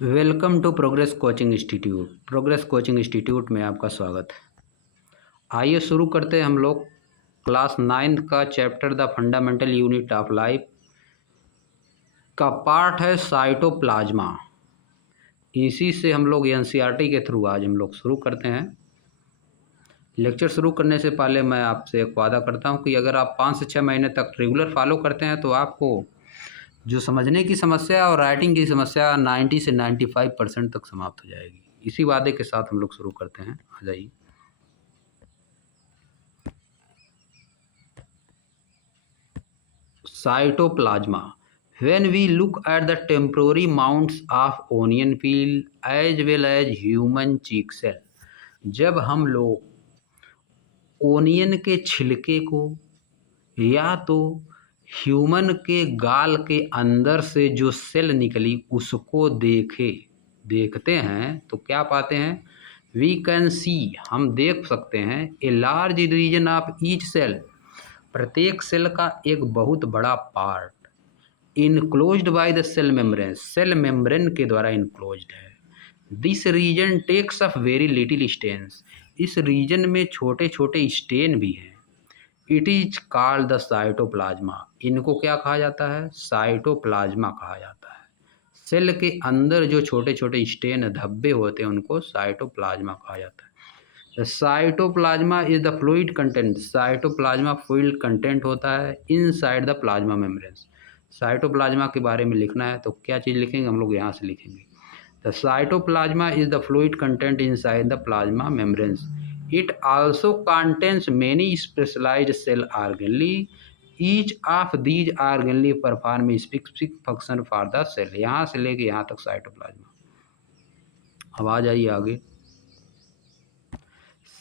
Welcome to Progress Coaching Institute. Progress Coaching Institute में आपका स्वागत है। आइए शुरू करते हैं हम लोग क्लास 9th का chapter the fundamental unit of life का पार्ट है साइटोप्लाज्मा। इसी से हम लोग एनसीईआरटी के थ्रू आज हम लोग शुरू करते हैं। लेक्चर शुरू करने से पहले मैं आपसे एक वादा करता हूं कि अगर आप 5 से 6 महीने तक रेगुलर फॉलो करते हैं तो आपको जो समझने की समस्या और राइटिंग की समस्या 90 से 95% तक समाप्त हो जाएगी। इसी वादे के साथ हम लोग शुरू करते हैं। आ जाइए। Cytoplasma. When we look at the temporary mounts of onion peel as well as human cheek cell, जब हम लोग ओनियन के छिलके को या तो ह्यूमन के गाल के अंदर से जो सेल निकली उसको देखते हैं तो क्या पाते हैं? वी कैन सी, हम देख सकते हैं, a large region of each cell, प्रत्येक सेल का एक बहुत बड़ा part enclosed by the cell membrane, cell membrane के द्वारा इनक्लोज्ड है। This region takes up very little stains, इस रीजन में छोटे छोटे स्टेन भी हैं। It is called the cytoplasma, इनको क्या कहा जाता है? साइटोप्लाज्मा कहा जाता है। सेल के अंदर जो छोटे छोटे स्टेन धब्बे होते हैं उनको साइटोप्लाज्मा कहा जाता है। The cytoplasma is the fluid content, cytoplasm fluid content होता है inside the plasma membranes. Cytoplasm के बारे में लिखना है तो क्या चीज़ लिखेंगे? हम लोग यहाँ से लिखेंगे the cytoplasma is the fluid content inside the plasma membranes. It also contains many specialised cell organelle, each of these organelle perform specific function for the cell. यहाँ से लेके यहाँ तक साइटोप्लाज्मा। अब आ जाइए आगे।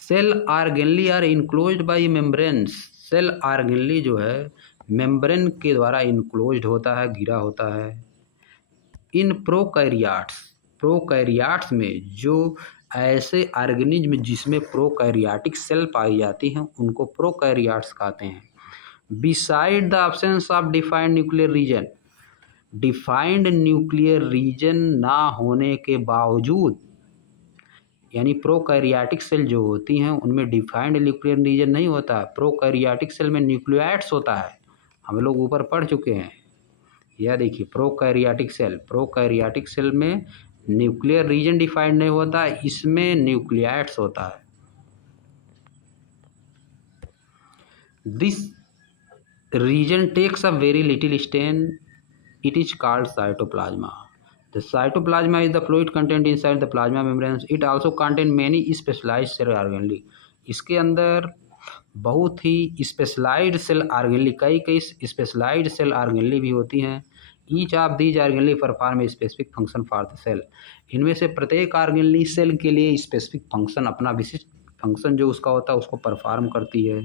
Cell organelle are enclosed by membranes, cell organelle जो है मेम्ब्रेन के द्वारा इनक्लोज्ड होता है, घिरा होता है। इन प्रोकैरियोट्स, प्रोकैरियोट्स में जो ऐसे ऑर्गेनिज्म जिसमें प्रोकैरियोटिक सेल पाई जाती हैं उनको प्रोकैरियोट्स कहते हैं। Beside the absence of defined nuclear region, defined nuclear reason ना होने के बावजूद, यानी प्रोकैरियोटिक सेल जो होती हैं उनमें डिफाइंड न्यूक्लियर रीजन नहीं होता। प्रोकैरियोटिक सेल में न्यूक्लियोइड्स होता है, हम लोग ऊपर पढ़ चुके हैं। यह देखिए प्रोकैरियोटिक सेल, प्रोकैरियोटिक सेल में न्यूक्लियर रीजन डिफाइंड नहीं होता, इसमें न्यूक्लियोइड्स होता है। This region takes a very little stain, it is called cytoplasma. The cytoplasma is the fluid content inside the plasma membranes. It also contain many specialized cell organelle. इसके अंदर बहुत ही specialised cell organelle, कई specialised cell organelle भी होती हैं। Each of these organelle perform specific function for the cell, इनमें से प्रत्येक ऑर्गेनली सेल के लिए स्पेसिफिक फंक्शन, अपना विशिष्ट फंक्शन जो उसका होता है उसको परफॉर्म करती है।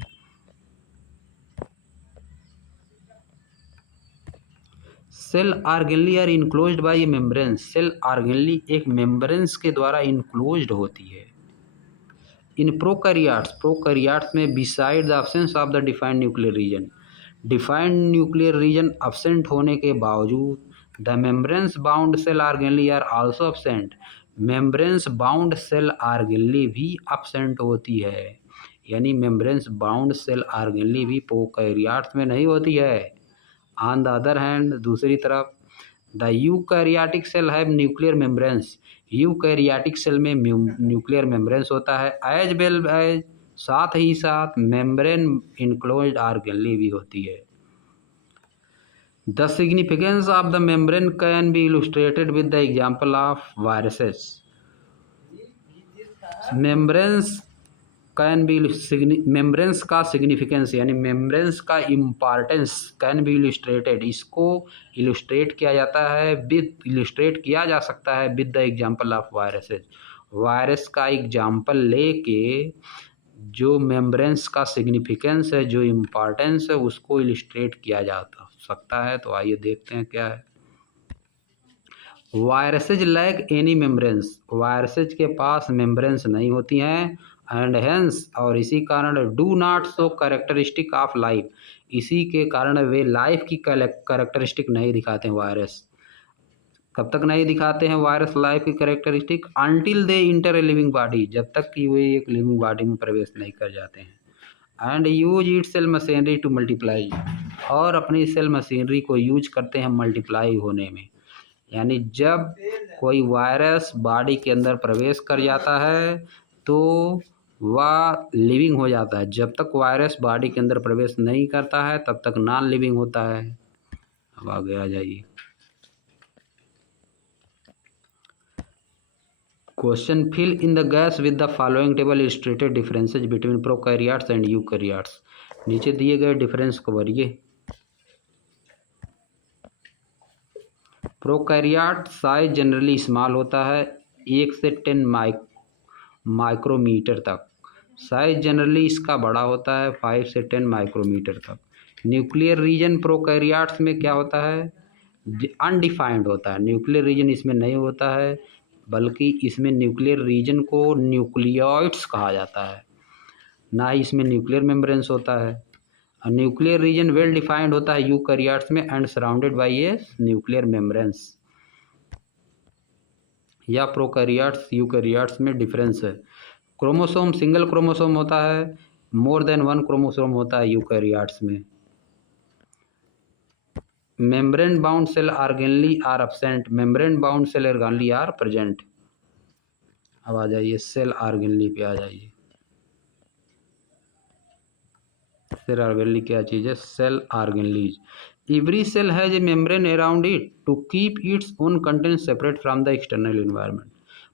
Cell organelle are enclosed by a membrane, cell organelle एक मेम्ब्रेन्स के द्वारा इनक्लोज्ड होती है। इन प्रोकैरियोट्स, प्रोकैरियोट्स में beside the absence of the defined nuclear region, defined nuclear region absent होने के बावजूद the membranes bound cell organelle are also absent, membranes bound cell organelle भी एब्सेंट होती है। यानी मेम्ब्रेन्स बाउंड सेल ऑर्गेनली भी prokaryotes में नहीं होती है। ऑन द अदर हैंड, दूसरी तरफ, the eukaryotic cell have nuclear membranes, eukaryotic cell में न्यूक्लियर मेम्ब्रेन्स होता है। एज वेल एज, साथ ही साथ मेम्ब्रेन इनक्लोज्ड ऑर्गेनली भी होती है। The significance of the membrane can be illustrated with the example of viruses. Membranes can be, membranes का significance यानी मेम्ब्रेन्स का इम्पॉर्टेंस कैन बी इलस्ट्रेटेड, इसको इलस्ट्रेट किया जाता है, इलस्ट्रेट किया जा सकता है with the example of viruses. Virus का एग्जाम्पल लेके जो मेम्ब्रेन्स का सिग्निफिकेंस है, जो इम्पॉर्टेंस है, उसको इलस्ट्रेट किया जा सकता है। तो आइए देखते हैं क्या है। Viruses lack any membranes, viruses के पास मेम्ब्रेन्स नहीं होती हैं। एंड हेंस, और इसी कारण, do not show characteristic of life, इसी के कारण वे लाइफ की कैरेक्टरिस्टिक नहीं दिखाते हैं वायरस। कब तक नहीं दिखाते हैं वायरस लाइफ की characteristic? Until they inter a living body, जब तक कि वे एक लिविंग बॉडी में प्रवेश नहीं कर जाते हैं। And use it cell machinery to multiply, और अपनी सेल मशीनरी को यूज करते हैं मल्टीप्लाई होने में। यानी जब कोई वायरस बॉडी के अंदर प्रवेश कर जाता है तो वह लिविंग हो जाता है। जब तक वायरस बॉडी के अंदर प्रवेश नहीं करता है तब तक नॉन लिविंग होता है। अब आगे आ जाइए। Question, fill in the gaps with the following table illustrated differences between prokaryotes and eukaryotes. नीचे दिए गए डिफरेंस को भरिए। प्रोकैरियोट साइज जनरली स्मॉल होता है, 1 से 10 माइक्रोमीटर तक। साइज जनरली इसका बड़ा होता है, 5 से 10 माइक्रोमीटर तक। न्यूक्लियर रीजन प्रोकैरियोट्स में क्या होता है? अनडिफाइंड होता है। न्यूक्लियर रीजन इसमें नहीं होता है, बल्कि इसमें न्यूक्लियर रीजन को न्यूक्लियोइड्स कहा जाता है, ना ही इसमें न्यूक्लियर मेम्ब्रेन्स होता है। न्यूक्लियर रीजन वेल डिफाइंड होता है यूकैरियोट्स में and surrounded by a nuclear membranes. या प्रोकैरियोट्स यूकैरियोट्स में डिफरेंस है। क्रोमोसोम सिंगल क्रोमोसोम होता है, मोर देन 1 क्रोमोसोम होता है यूकैरियोट्स में। Membrane bound cell organelle are absent, membrane bound cell organelle are present. अब आ जाइए सेल ऑर्गेनली पे आ जाइए। सेल ऑर्गेनली क्या चीज़ है? Cell organelles. Every cell has a membrane around it to keep its own content separate from the external environment.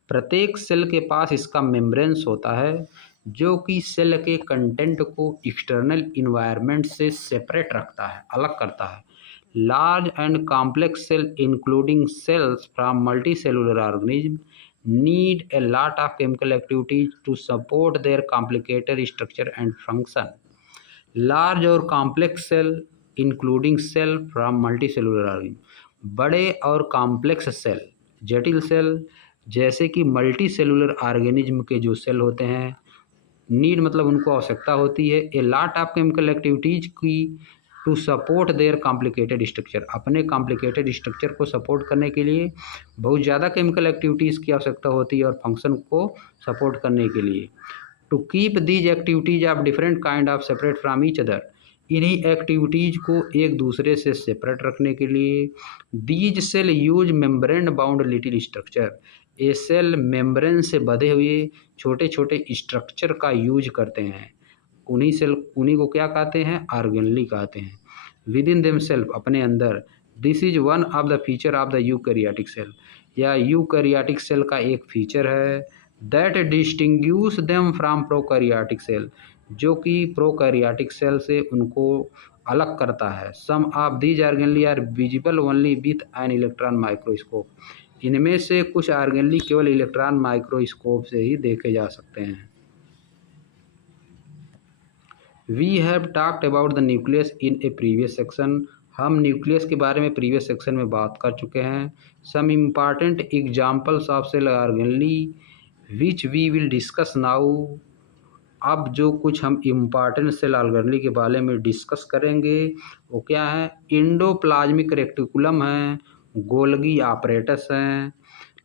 प्रत्येक cell के पास इसका मेम्ब्रेन्स होता है जो कि सेल के कंटेंट को एक्सटर्नल इन्वायरमेंट से सेपरेट रखता है, अलग करता है। Large and complex cell including cells from multicellular organism need a lot of chemical activities to support their complicated structure and function. Large और complex cell including cell from multicellular organism, बड़े और complex cell, जटिल cell जैसे कि multicellular organism के जो cell होते हैं, नीड मतलब उनको आवश्यकता होती है a lot of chemical activities की to support their complicated structure, अपने कॉम्प्लिकेटेड स्ट्रक्चर को सपोर्ट करने के लिए बहुत ज़्यादा केमिकल एक्टिविटीज़ की आवश्यकता होती है और फंक्शन को सपोर्ट करने के लिए। To keep these activities of different kind of separate from each other, इन्हीं एक्टिविटीज़ को एक दूसरे से सेपरेट रखने के लिए these cell use membrane bound little structure, ये सेल मेम्ब्रेन से बंधे हुए छोटे छोटे स्ट्रक्चर का यूज करते हैं। उन्हीं को क्या कहते हैं? ऑर्गेनली कहते हैं। विद इन देम सेल्फ, अपने अंदर। This is one of the feature of the eukaryotic cell, या यूकैरियोटिक सेल का एक फीचर है that distinguish them from prokaryotic cell, जो कि प्रोकैरियोटिक सेल से उनको अलग करता है। Some of these organelle are visible only with an electron microscope, इनमें से कुछ ऑर्गेनली केवल इलेक्ट्रॉन माइक्रोस्कोप से ही देखे जा सकते हैं। We have talked about the nucleus in a previous section, हम न्यूक्लियस के बारे में प्रीवियस सेक्शन में बात कर चुके हैं। Some important examples of cell organelle which we will discuss now, अब जो कुछ हम इम्पॉर्टेंट सेल ऑर्गेनली के बारे में डिस्कस करेंगे वो क्या है? इंडोप्लाज्मिक रेक्टिकुलम है, गोल्गी ऑपरेटस हैं,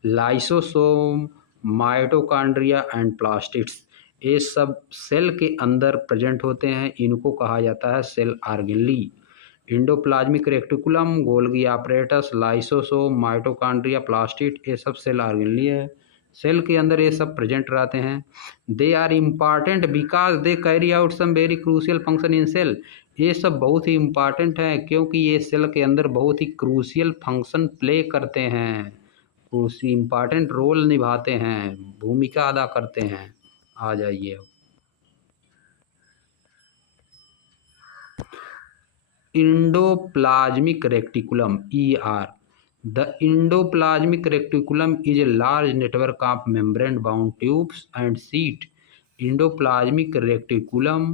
लाइसोसोम, माइटोकॉन्ड्रिया एंड प्लास्टिड्स, ये सब सेल के अंदर प्रेजेंट होते हैं, इनको कहा जाता है cell organelle. Endoplasmic reticulum, Golgi apparatus, lysosome, mitochondria, plastid, ये सब सेल ऑर्गेनली है। सेल के अंदर ये सब प्रेजेंट रहते हैं। They are important because they carry out some very crucial function in cell, ये सब बहुत ही इम्पॉर्टेंट हैं क्योंकि ये सेल के अंदर बहुत ही क्रूशियल फंक्शन प्ले करते हैं, उसी इम्पॉर्टेंट रोल निभाते हैं, भूमिका अदा करते हैं। आ जाइए अब endoplasmic reticulum ER। The endoplasmic reticulum is a large network of membrane bound tubes and seat. Endoplasmic reticulum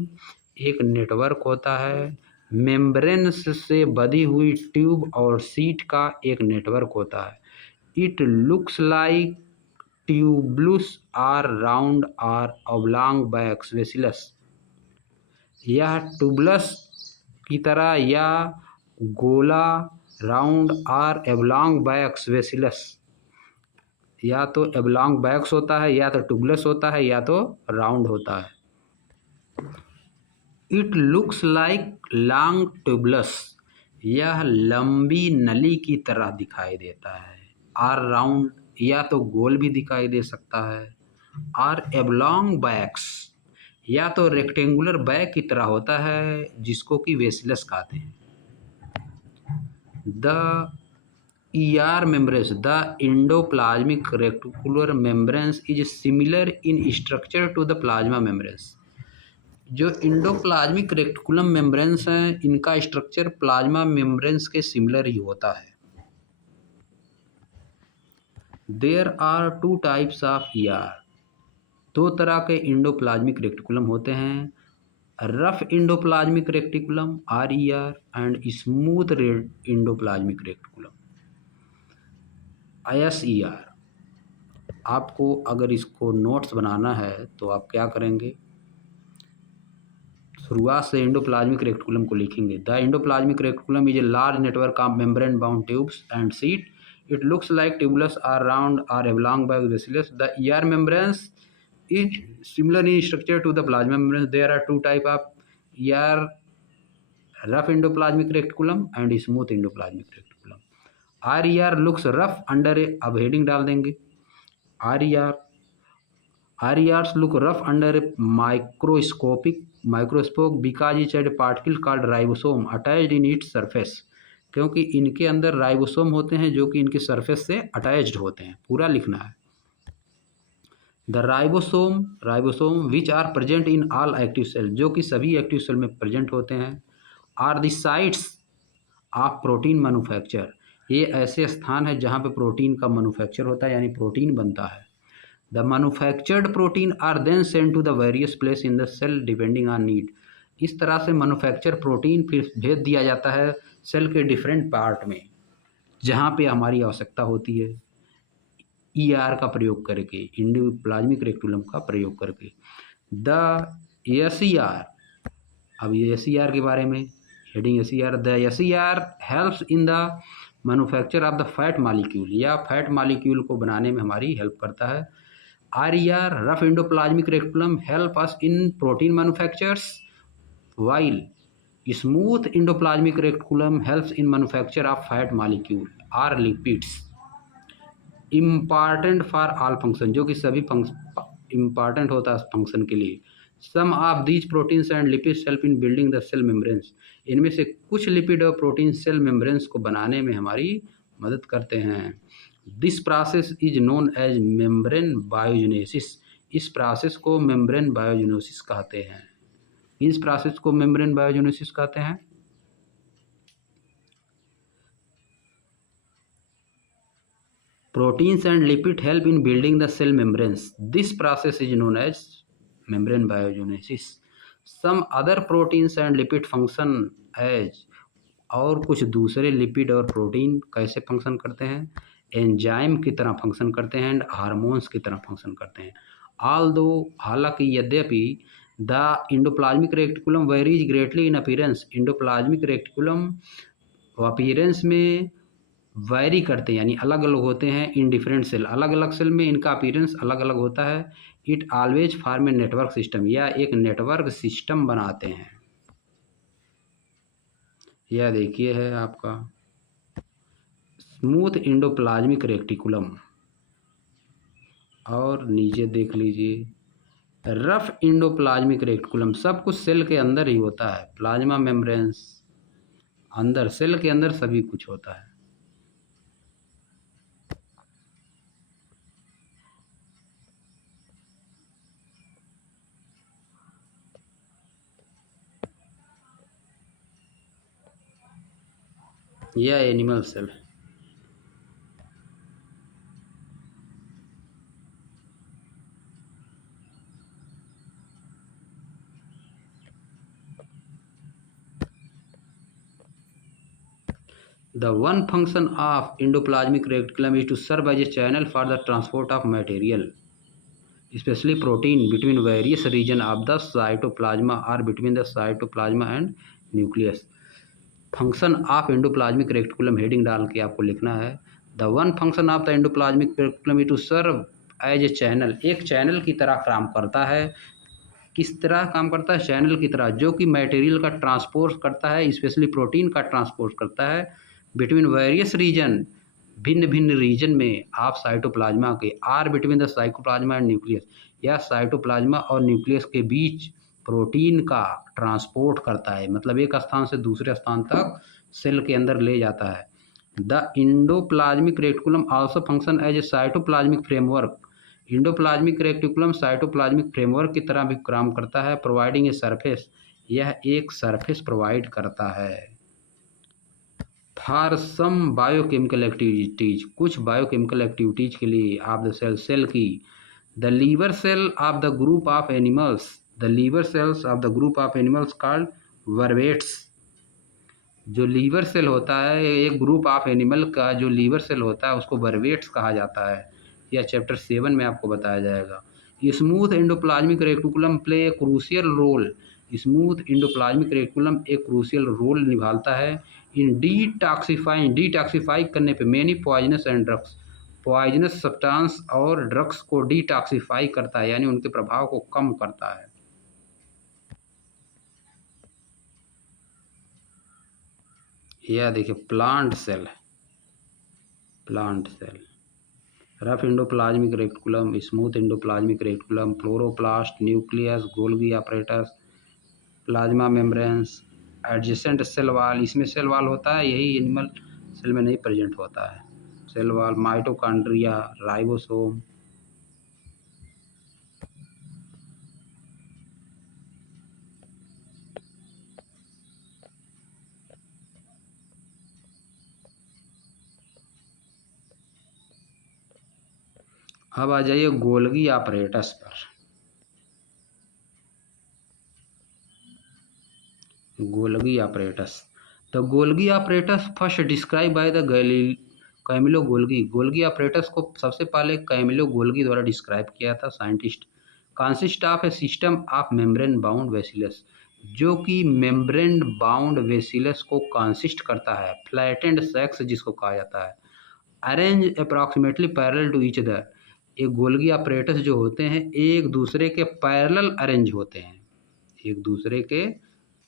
एक नेटवर्क होता है, मेम्ब्रेन्स से बधी हुई ट्यूब और सीट का एक नेटवर्क होता है। It looks like tubules or round or oblong bags vesicles, यह ट्यूबुलस की तरह या गोला round or oblong bags vesicles, या तो एबलॉन्ग बैक्स होता है, या तो ट्यूबुलस होता है, या तो राउंड होता है। It looks like long tubules, यह लंबी नली की तरह दिखाई देता है। आर राउंड, या तो गोल भी दिखाई दे सकता है। आर एबलॉन्ग बैक्स, या तो रेक्टेंगुलर बैक की तरह होता है जिसको कि वेसिलस कहते हैं। The ER membranes, the endoplasmic reticular membranes is similar in structure to the plasma membranes। जो इंडोप्लाज्मिक रेटिकुलम मेम्ब्रेन्स हैं, इनका स्ट्रक्चर प्लाज्मा मेम्ब्रेन्स के सिमिलर ही होता है। There are two types of ER, दो तरह के इंडोप्लाज्मिक रेटिकुलम होते हैं। Rough endoplasmic reticulum RER and smooth endoplasmic reticulum ISER। आपको अगर इसको नोट्स बनाना है तो आप क्या करेंगे, शुरुआत से एंडोप्लाज्मिक रेटिकुलम को लिखेंगे। The endoplasmic reticulum is a large network of membrane bound tubes and sheet. It looks like tubules or round or oblong बाय vesicles. The ER membranes is similar in structure to the plasma membranes. There are two type of ER, rough endoplasmic reticulum and smooth endoplasmic reticulum। RER looks rough under a, अब heading डाल देंगे RERs look rough under a microscope because it had a particle called ribosome attached in its surface। क्योंकि इनके अंदर ribosome होते हैं जो कि इनके सरफेस से अटैच्ड होते हैं। पूरा लिखना है। The ribosome which are present in all active cell, जो कि सभी एक्टिव सेल में प्रेजेंट होते हैं। Are the sites of protein manufacture, ये ऐसे स्थान है जहाँ पे प्रोटीन का मैन्युफैक्चर होता है, यानी प्रोटीन बनता है। The manufactured protein are then send to the various place in the cell depending on need. इस तरह से मैन्युफैक्चर प्रोटीन फिर भेज दिया जाता है सेल के डिफरेंट पार्ट में जहाँ पे हमारी आवश्यकता होती है, ER का प्रयोग करके, एंडोप्लाज्मिक रेटिकुलम का प्रयोग करके। द SER, अब ये SER के बारे में heading SER। The SER helps in the manufacture of the fat molecule, या फैट मॉलिक्यूल को बनाने में हमारी हेल्प करता है। RER rough endoplasmic reticulum help us in protein manufactures, while smooth endoplasmic reticulum helps in manufacture of fat molecule or lipids important for all function, जो कि सभी इम्पॉर्टेंट होता है फंक्शन के लिए। Some of these proteins and lipids help in building the cell membranes, इनमें से कुछ लिपिड और प्रोटीन सेल मेम्ब्रेन्स को बनाने में हमारी मदद करते हैं। This process is known as membrane biogenesis, इस प्रोसेस को मेम्ब्रेन बायोजेनेसिस कहते हैं। इस प्रोसेस को मेम्ब्रेन बायोजेनेसिस कहते हैं। Proteins and lipid help in building the cell membranes. This process is known as membrane biogenesis. Some other proteins and lipid function as, और कुछ दूसरे लिपिड और प्रोटीन कैसे फंक्शन करते हैं, एंजाइम की तरह फंक्शन करते हैं एंड हार्मोन्स की तरह फंक्शन करते हैं। हालांकि यद्यपि the endoplasmic reticulum varies greatly in appearance, endoplasmic reticulum appearance में वैरी करते हैं, यानी अलग अलग होते हैं इन डिफरेंट सेल, अलग अलग सेल में इनका अपीयरेंस अलग अलग होता है। It always form a network system, या एक नेटवर्क सिस्टम बनाते हैं। यह देखिए है आपका स्मूथ इंडोप्लाज्मिक रेटिकुलम, और नीचे देख लीजिए रफ इंडोप्लाज्मिक रेटिकुलम। सब कुछ सेल के अंदर ही होता है, प्लाज्मा मेम्ब्रेन्स अंदर, सेल के अंदर सभी कुछ होता है। यह एनिमल सेल है। The one function of endoplasmic reticulum is to serve as a channel for the transport of material, especially protein, between various regions of the cytoplasm or between the cytoplasm and nucleus। Function of endoplasmic reticulum heading डाल के आपको लिखना है। The one function of the endoplasmic reticulum is to serve as a channel, एक channel की तरह काम करता है। किस तरह काम करता है? चैनल की तरह, जो कि मटेरियल का ट्रांसपोर्ट करता है, स्पेशली प्रोटीन का ट्रांसपोर्ट करता है बिटवीन वेरियस रीजन, भिन्न भिन्न रीजन में आप साइटोप्लाज्मा के, or between the cytoplasm and nucleus, या साइटोप्लाज्मा और न्यूक्लियस के बीच प्रोटीन का ट्रांसपोर्ट करता है, मतलब एक स्थान से दूसरे स्थान तक सेल के अंदर ले जाता है। The endoplasmic reticulum also function as a cytoplasmic framework, endoplasmic reticulum cytoplasmic framework की तरह भी काम करता है। प्रोवाइडिंग ए सरफेस, यह एक सरफेस प्रोवाइड करता है। फॉर सम बायोकेमिकल एक्टिविटीज, कुछ बायोकेमिकल एक्टिविटीज के लिए ऑफ द सेल, सेल की। The liver cell of the group of animals, the liver cells of the group of animals called vertebrates, जो liver cell होता है एक ग्रुप ऑफ एनिमल का, जो लीवर सेल होता है उसको वर्वेट्स कहा जाता है। यह चैप्टर 7 में आपको बताया जाएगा। Smooth endoplasmic reticulum play a crucial role, smooth endoplasmic reticulum एक क्रूशियल रोल निभाता है इन डिटॉक्सिफाई करने पे many poisonous and drugs, poisonous substance और ड्रग्स को डिटॉक्सिफाई करता है, यानी उनके प्रभाव को कम करता है। यह देखिए plant cell, plant cell, rough endoplasmic reticulum, smooth endoplasmic reticulum, chloroplast, nucleus, Golgi apparatus, plasma membranes, adjacent cell wall, इसमें सेल वाल होता है, यही एनिमल सेल में नहीं प्रेजेंट होता है। Cell wall, mitochondria, ribosome. अब आ जाइए गोल्गी अपैरेटस पर। Golgi apparatus, the Golgi apparatus first describe by the Camillo Golgi, Golgi apparatus को सबसे पहले कैमिलो गोल्गी द्वारा डिस्क्राइब किया था scientist. Consist of a system of membrane bound vesicles, जो कि मेम्ब्रेन बाउंड वेसिलस को कंसिस्ट करता है। फ्लैटेंड सैक्स जिसको कहा जाता है, arrange approximately parallel to each other, एक गोल्गी apparatus जो होते हैं एक दूसरे के पैरेलल अरेंज होते हैं, एक दूसरे के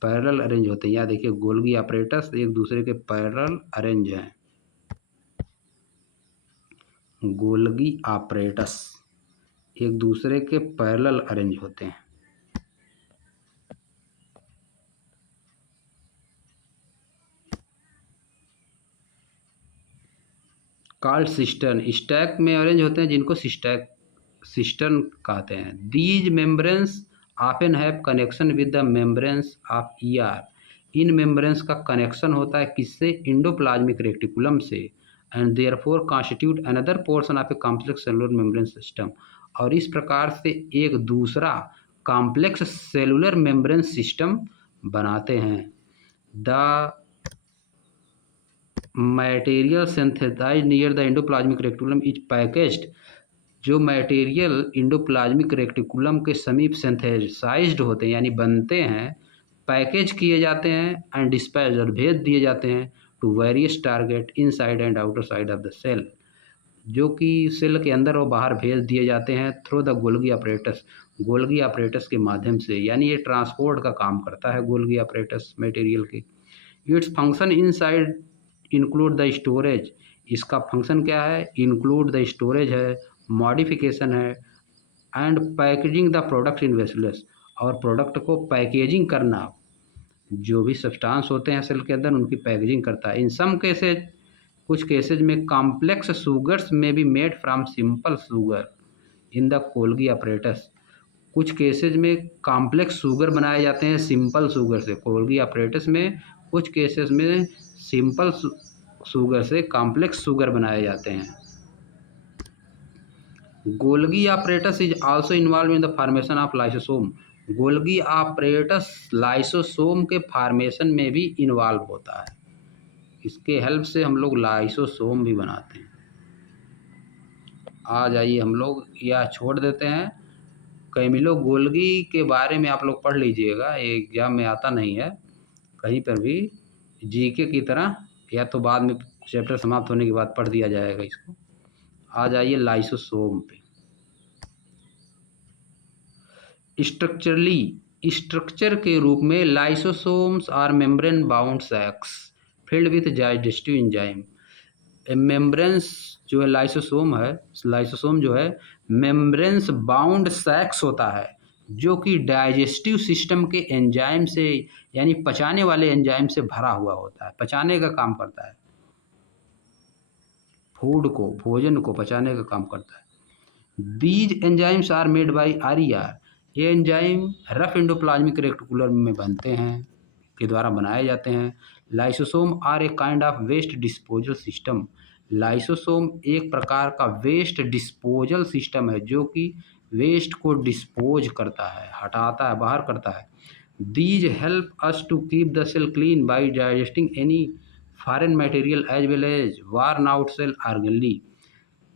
पैरेलल अरेंज होते हैं। यहाँ देखिए गोल्गी apparatus एक दूसरे के पैरेलल अरेंज हैं। गोल्गी apparatus एक दूसरे के पैरेलल अरेंज होते हैं। कॉल्ड सिस्टर्न, स्टैक में अरेंज होते हैं जिनको सिस्टर्न कहते हैं। These membranes often have connection with the membranes of ER, in membranes का कनेक्शन होता है किससे? इंडोप्लाज्मिक रेटिकुलम से, and therefore constitute another portion of a complex cellular membrane system, और इस प्रकार से एक दूसरा कॉम्प्लेक्स सेलुलर मेम्ब्रेन सिस्टम बनाते हैं। The material synthesized near the endoplasmic reticulum is packaged, जो मटेरियल इंडोप्लाज्मिक रेटिकुलम के समीप सिंथेसाइज्ड होते हैं यानी बनते हैं, पैकेज किए जाते हैं, एंड डिस्पैच्ड और भेज दिए जाते हैं to various target inside and outer side of the cell, जो कि सेल के अंदर और बाहर भेज दिए जाते हैं through the Golgi apparatus, Golgi apparatus के माध्यम से, यानी ये ट्रांसपोर्ट का काम करता है गोल्गी apparatus मटेरियल के। Its function inside include the storage, इसका फंक्शन क्या है? इंक्लूड द स्टोरेज है, मॉडिफिकेशन है, and packaging the product in vesicles, और प्रोडक्ट को पैकेजिंग करना, जो भी सब्सटेंस होते हैं सेल के अंदर उनकी पैकेजिंग करता है। इन सम केसेज, कुछ केसेज में कॉम्प्लेक्स शुगर्स में be made from simple sugar in the Golgi apparatus, कुछ केसेज में कॉम्प्लेक्स शुगर बनाए जाते हैं सिंपल शुगर से गोल्गी apparatus में, कुछ केसेस में सिंपल शुगर से कॉम्प्लेक्स शुगर बनाए जाते हैं। Golgi apparatus is also involve in the formation of lysosome, Golgi apparatus lysosome के फॉर्मेशन में भी इन्वॉल्व होता है, इसके हेल्प से हम लोग लाइसोसोम भी बनाते हैं। आ जाइए हम लोग यह छोड़ देते हैं, कैमिलो गोल्गी के बारे में आप लोग पढ़ लीजिएगा, ये एग्जाम में आता नहीं है कहीं पर भी, जीके की तरह, या तो बाद में चैप्टर समाप्त होने के बाद पढ़ दिया जाएगा इसको। आ जाइए लाइसोसोम पे। स्ट्रक्चर के रूप में lysosomes are membrane bound sacs filled with digestive enzyme. Membranes जो है लाइसोसोम जो है मेम्ब्रेन्स बाउंड सैक्स होता है, जो कि डाइजेस्टिव सिस्टम के एंजाइम से, यानी पचाने वाले एंजाइम से भरा हुआ होता है, पचाने का काम करता है, फूड को, भोजन को पचाने का काम करता है। These enzymes are made by RER। ये एंजाइम रफ एंडोप्लाज्मिक रेटिकुलम में बनते हैं, के द्वारा बनाए जाते हैं। Lysosome are a kind of waste disposal system. Lysosome एक प्रकार का वेस्ट डिस्पोजल सिस्टम है, जो कि वेस्ट को डिस्पोज करता है, हटाता है, बाहर करता है। These help us to keep the cell clean by digesting any foreign material as well as worn out cell organelle.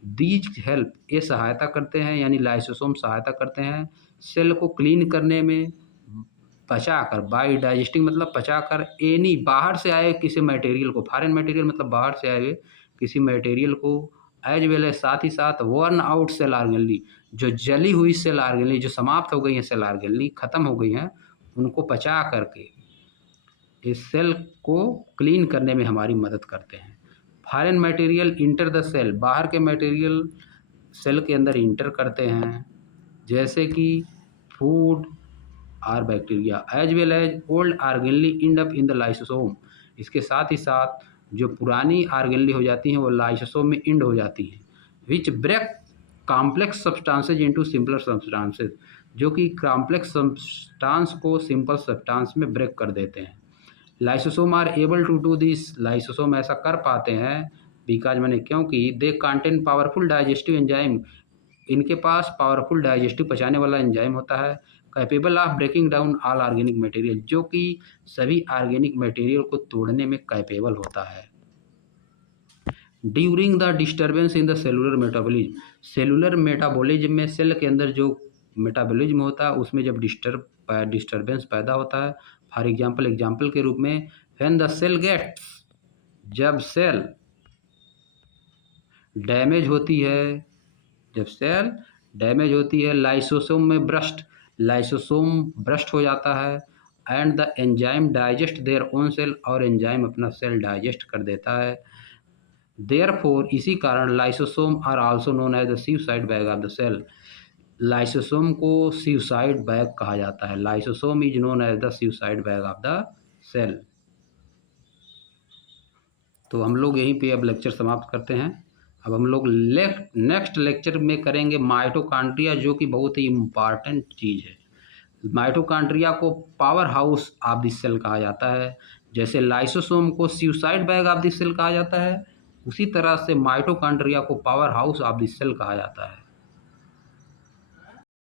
These help, ये सहायता करते हैं, यानी लाइसोसोम सहायता करते हैं सेल को क्लीन करने में, पचाकर, बाई डाइजेस्टिंग मतलब पचाकर, एनी बाहर से आए किसी मटेरियल को, फॉरेन मटेरियल मतलब बाहर से आए हुए किसी मटेरियल को, एज वेल एज साथ ही साथ वर्न आउट सेल ऑर्गेनली, जो जली हुई सेल ऑर्गेनली, जो समाप्त हो गई हैं सेल ऑर्गेनली, खत्म हो गई हैं, उनको पचा करके इस सेल को क्लीन करने में हमारी मदद करते हैं। Foreign material enter the cell, बाहर के मटेरियल सेल के अंदर इंटर करते हैं, जैसे कि फूड और bacteria, as well as old organelle end up in the lysosome. इसके साथ ही साथ जो पुरानी ऑर्गेनली हो जाती हैं वो लाइसोसोम में इंड हो जाती हैं, which break complex substances into simpler substances, जो कि कॉम्प्लेक्स सब्सटेंस को सिंपल सब्सटेंस में ब्रेक कर देते हैं। Lysosome are able to do this, lysosome ऐसा कर पाते हैं, बिकॉज मैंने क्योंकि they contain powerful digestive enzyme, इनके पास पावरफुल डाइजेस्टिव पचाने वाला एंजाइम होता है, capable of breaking down all organic material, जो कि सभी ऑर्गेनिक मटेरियल को तोड़ने में कैपेबल होता है। During the disturbance in the cellular metabolism, cellular metabolism में सेल के अंदर जो मेटाबॉलिज्म होता है उसमें जब डिस्टर्बेंस पैदा होता है, फॉर एग्जाम्पल के रूप में, व्हेन द सेल गेट्स, जब सेल डैमेज होती है, जब सेल डैमेज होती है, लाइसोसोम में ब्रस्ट, लाइसोसोम ब्रस्ट हो जाता है, and the enzyme digest their own cell, और एंजाइम अपना सेल डाइजेस्ट कर देता है। देयरफॉर, इसी कारण lysosome are also known as the suicide bag of the cell, lysosome को सुसाइड बैग कहा जाता है। Lysosome is known as the suicide bag of the cell. तो हम लोग यहीं पे अब लेक्चर समाप्त करते हैं। अब हम लोग नेक्स्ट लेक्चर में करेंगे माइटोकॉन्ड्रिया, जो कि बहुत ही इम्पॉर्टेंट चीज़ है। माइटोकॉन्ड्रिया को power house of the cell कहा जाता है, जैसे लाइसोसोम को suicide bag of the cell कहा जाता है, उसी तरह से माइटोकॉन्ड्रिया को power house of the cell कहा जाता है।